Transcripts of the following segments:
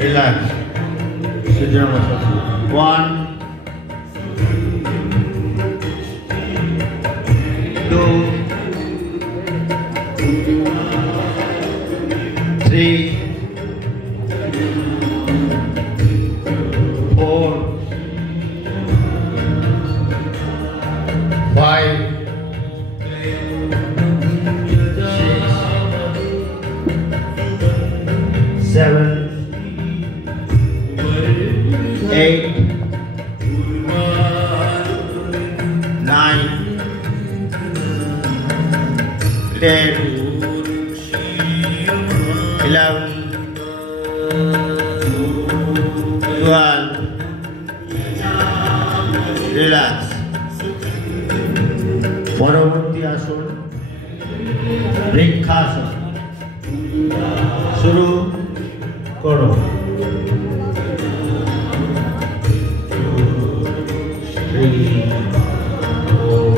Relax. Sit down. 1, 2, 3, 4, 5, 6, 7, 8, 9, 10, 11, 12. Relax. পরবর্তী আসন বৃক্ষাসন। শুরু করো। 3, 4,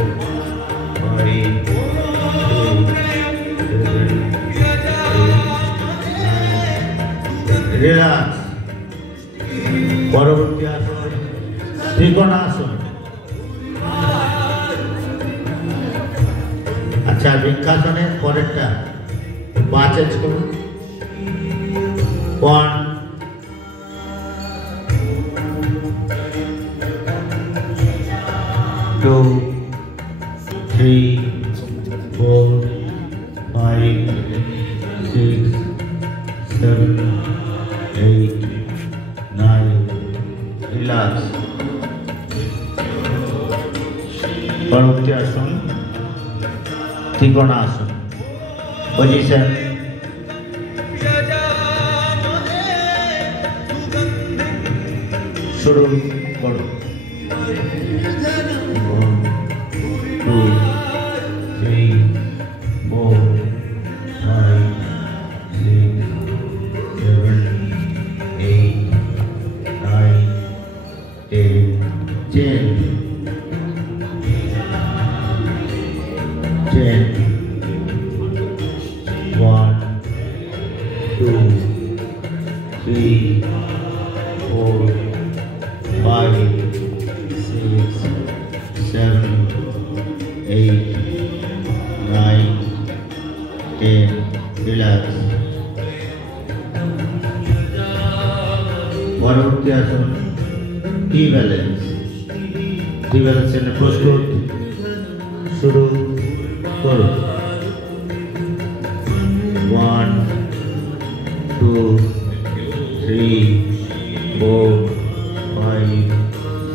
5, 6, 7, 8, 9. রিল্যাক্স। পরবর্তী আসন ত্রিকোণাসন। আচ্ছা, বৃক্ষাসনের পরেরটা পা চেঞ্জ করুন। 1, 2, 3, 4, 5, 6, 7, 8, 9. রিল্যাক্স। পরবর্তী আসন ত্রিকোণাসন। পজিশন। শুরু করো। 1, 2, 3, 4, 5, 6, 7, 8, 9, 10. 10, 1, 2, 3, 4, 5, 6, 7, 8, 9, 10. Relax. পরবর্তী আসন টি ব্যালেন্স। টি ব্যালেন্সের প্রস্তুত। শুরু করো। 1, 2, 3, 4, 5,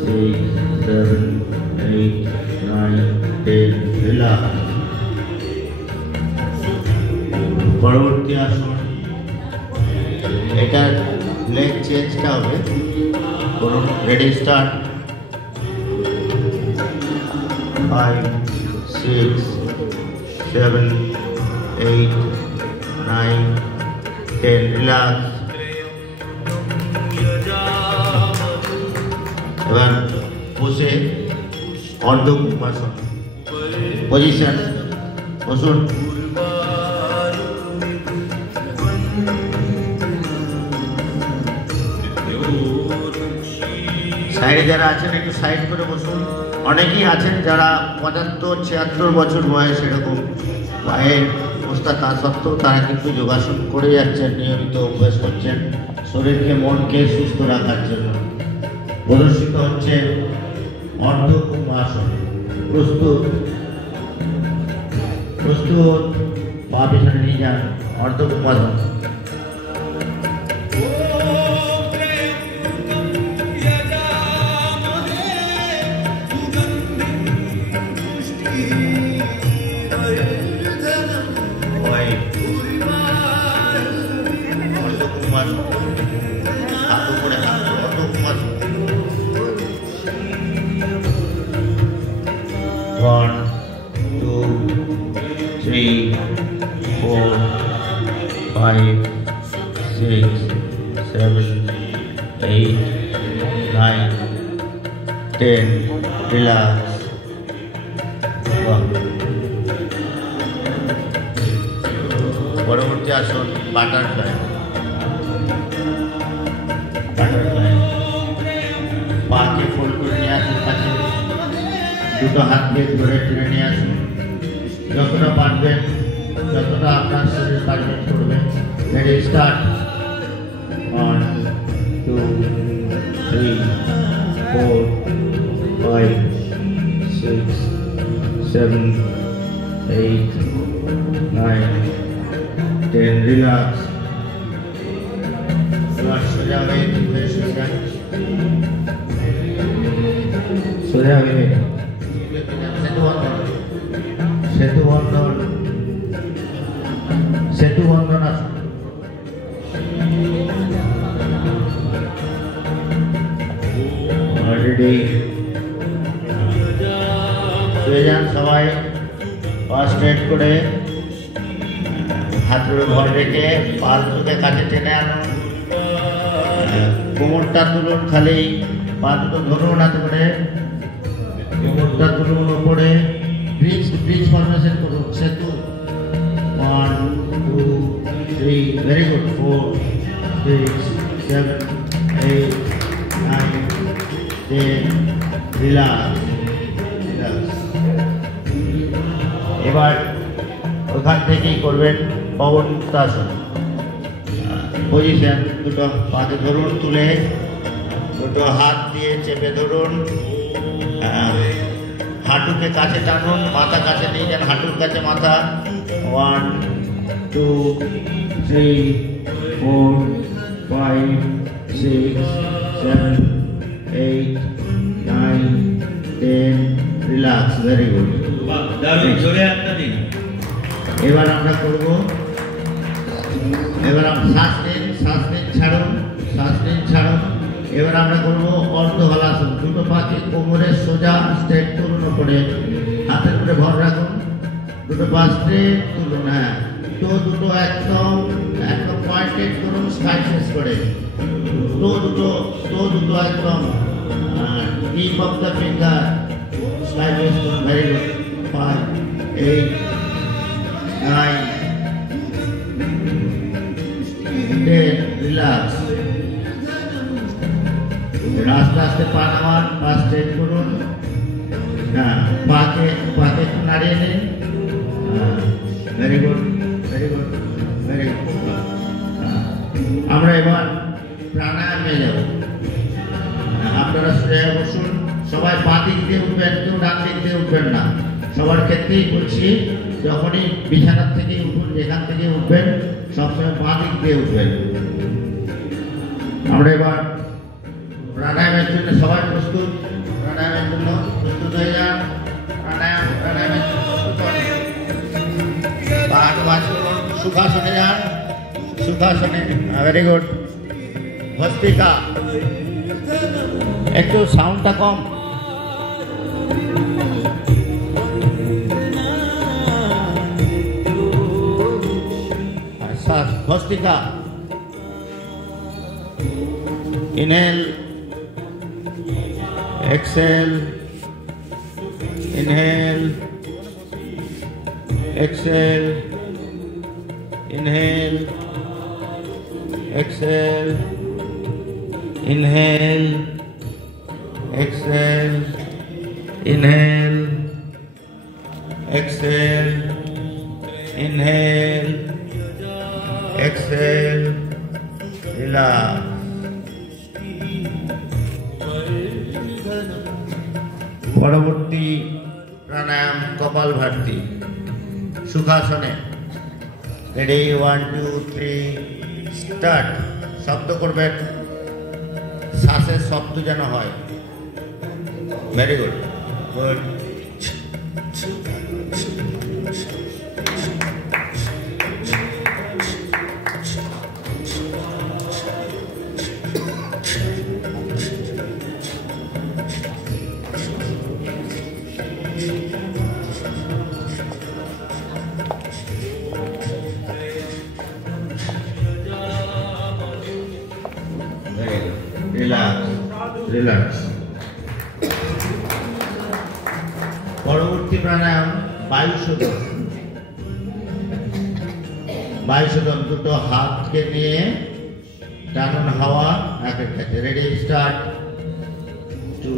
6, 7, 8, 9, 10. রিল্যাক্স। পরবর্তী আসন এটা লেগ চেঞ্জটা হবে। করুন। Ready, start. 5, 6, 7, 8, 9, 10. রিল্যাক্স। এবার বসে অর্ধ কুম্ভাসন। পজিশন। বসুন। সাইডে যারা আছেন একটু সাইড করে বসুন। অনেকেই আছেন যারা 75-76 বছর বয়স, এরকম পায়ের অবস্থা, তা সত্ত্বেও তারা কিন্তু যোগাসন করে যাচ্ছেন, নিয়মিত অভ্যাস করছেন শরীরকে মনকে সুস্থ রাখার জন্য। প্রদর্শিত হচ্ছে অর্ধ কুম্ভাসন। প্রস্তুত। প্রস্তুত। পা পিছনে নিয়ে যান। অর্ধ কুম্ভাসন। One, 2, 3, 4, 5, 6, 7, 8, 9, 10. Relax. পরবর্তী আসন বাটারফ্লাই। বাটারফ্লাই, পাকে ফোল্ড করে নিয়ে আসুন কাছে, দুটো হাত দিয়ে ধরে টেনে নিয়ে আসুন। যতটা পারবেন, যতটা আপনার শরীর পারবেন করবেন। Ready, start. 1, 2, 3, 4, 5, 6, 7, 8, 9, 10. Relax. সোজা হয়ে সোজা হয়ে সেতু বন্ধন আছে। অলরেডি সবাই ফার্স্ট এড করে হাতের ভর রেখে পা দুটোকে কাছে টেনে আনুন, কোমরটা তুলুন, খালি পা দুটো ধরুন হাতে করে, কোমরটা তুলুন ওপরে, ব্রিজ ফর্মেশন করুন, সেতু। 1, 2, 3, ভেরি গুড। 4, 6, 7, 8, 9, 10. রিল্যাক্স। এবার ওখান থেকেই করবেন পবনতাসন। পজিশন, দুটো পাতে ধরুন, তুলে দুটো হাত দিয়ে চেপে ধরুন, হাঁটুকে কাছে টানুন, মাথা কাছে নিয়ে যান, হাঁটুর কাছে মাথা। 1, 2, 3, 4, 5, 6, 7, 8, 9, 10. রিল্যাক্স। Very good. এবার আমরা করবো, এবার শ্বাস নিন, ছাড়ুন, এবার আমরা করবো অর্ধ হলাসন। দুটো পাকে কোমরের সোজা স্ট্রেট তুলুন, ওপরে হাতের উপরে ভর রাখুন, দুটো পা স্ট্রেট তুলুন। হ্যাঁ, তো দুটো একদম পয়েন্টেড করুন, স্কাই ফেস করে। তো দুটো একদম tip of the finger sky face করুন। Very good. 5, 8, 9, 10. রিল্যাক্স। আস্তে আস্তে পা নামান, পা স্ট্রেট করুন। হ্যাঁ, পাকে একটু নাড়িয়ে নিন। Very good. আমরা এবার প্রাণায়ামে যাব। আপনারা শুয়ে বসুন, সবাই বাঁ দিক দিয়ে উঠবেন, কেউ ডান দিক দিয়ে উঠবেন না। সবার ক্ষেত্রেই বলছি, যখনই বিছানার থেকে উঠুন, যেখান থেকে উঠবেন সবসময় বাঁ দিক দিয়ে উঠবেন। আমরা এবার প্রাণায়ামের জন্য সবাই প্রস্তুত। প্রাণায়ামের জন্য প্রস্তুত হয়ে যান। প্রাণায়ামের সুখাসনে যান, সুখাসনে। Very good. ভস্ত্রিকা, একটু সাউন্ডটা কম। Bhastrika. Inhale, exhale, inhale, exhale, inhale, exhale, inhale, exhale, inhale, exhale, inhale, exhale. Relax. পরবর্তী প্রাণায়াম কপালভাতি, সুখাসনে। রেডি, 1, 2, 3, স্টার্ট। শব্দ করবেন, শ্বাসের শব্দ যেন হয়। Very good. রিল্যাক্স। পরবর্তী প্রাণায়াম বায়ুশোধন। বায়ুশোধন দুটো হাতকে নিয়ে টানুন হাওয়া নাকের কাছে। Ready, start. 2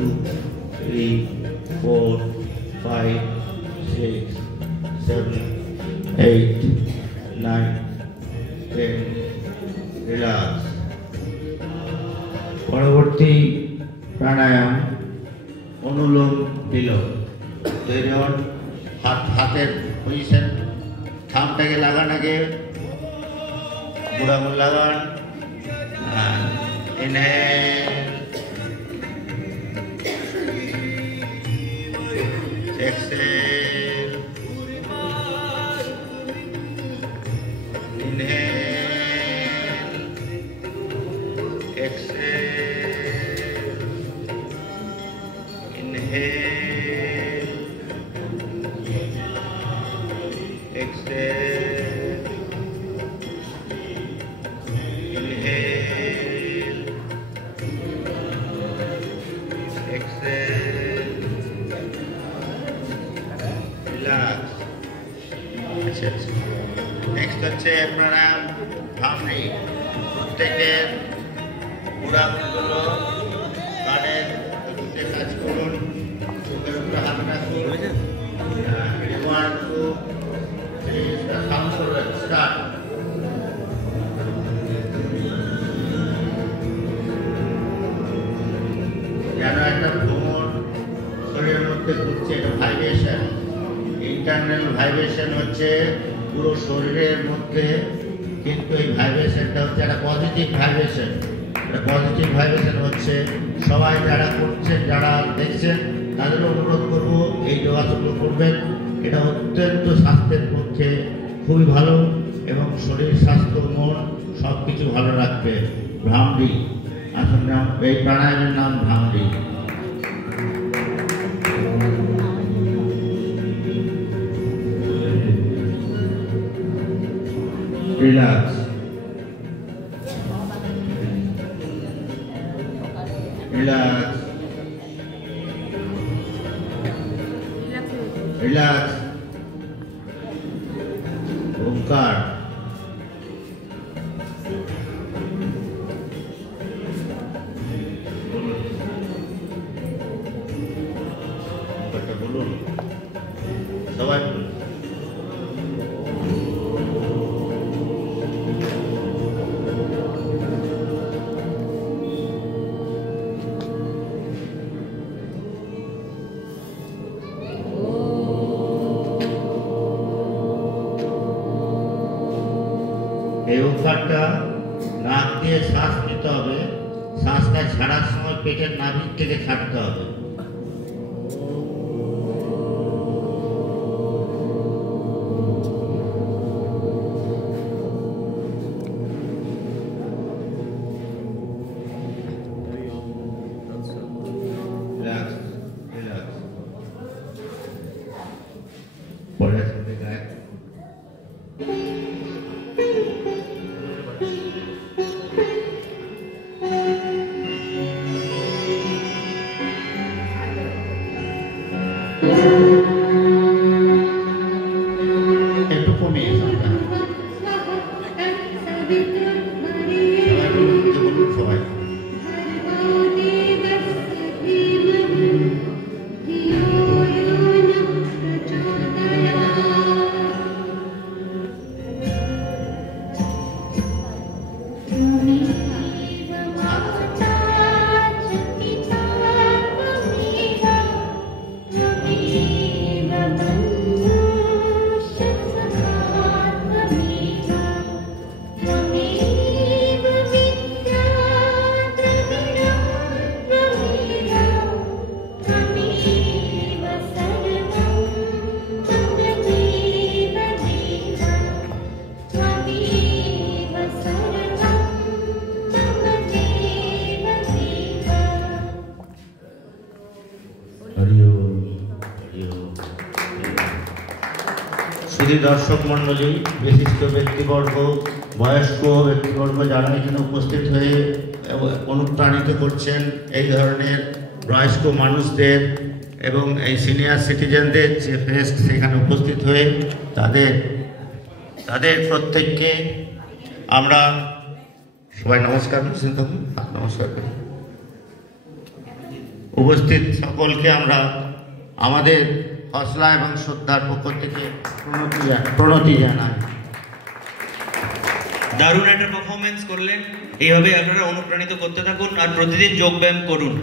3 4 5 6 7 8 9 10। রিল্যাক্স। পরবর্তী প্রাণায়াম অনুলোম বিলোম। তৈরি হন। হাতের পজিশন, থামটাকে লাগান, আগে বুড়াগুন লাগান। Inhale, exhale, inhale, exhale, inhale, exhale, inhale, exhale, relax. Next হচ্ছে প্রাণায়াম ভামরি। প্রত্যেকের বুড়াগুলো কানের দুধে কাজ করুন, চোখের উপরে হাত রাখুন। 1 2 স্টার্ট। যেন একটা ভ্রমণ শরীরের মধ্যে ঘুরছে, এটা ভাইব্রেশন। ইন্টারনাল ভাইব্রেশন হচ্ছে পুরো শরীরের মধ্যে, কিন্তু এই ভাইব্রেশনটা হচ্ছে একটা পজিটিভ ভাইব্রেশন। এটা পজিটিভ ভাইব্রেশন হচ্ছে সবাই যারা করছেন, যারা দেখছেন, তাদের অনুরোধ করব এই যোগাসনগুলো করবেন। এটা অত্যন্ত স্বাস্থ্যের পক্ষে খুবই ভালো এবং শরীর, স্বাস্থ্য, মন সব কিছু ভালো রাখবে। ভ্রামরি আসল নাম, এই প্রাণায়ামের নাম ভ্রামরি। Relax, relax, relax. ओंकार बोलून सबाई बोलून। এই ওঙ্কারটা নাক দিয়ে শ্বাস নিতে হবে, শ্বাসটা ছাড়ার সময় পেটের নাভির থেকে ছাড়তে হবে। পরে আসতে গায়ে একটু কমিয়ে সবাই দর্শক মন্ডলী, বিশিষ্ট ব্যক্তিবর্গ, বয়স্ক ব্যক্তিবর্গ যারা এখানে উপস্থিত হয়ে অনুপ্রাণিত করছেন এই ধরনের বয়স্ক মানুষদের এবং এই সিনিয়র সিটিজেনদের যে ফেস্ট সেখানে উপস্থিত হয়ে তাদের প্রত্যেককে আমরা সবাই নমস্কার নমস্কার করি। উপস্থিত সকলকে আমরা আমাদের হসলা এবং শ্রদ্ধার পক্ষ থেকে প্রণতি জানাই। দারুণ একটা পারফরমেন্স করলেন। এইভাবে আপনারা অনুপ্রাণিত করতে থাকুন আর প্রতিদিন যোগব্যায়াম করুন।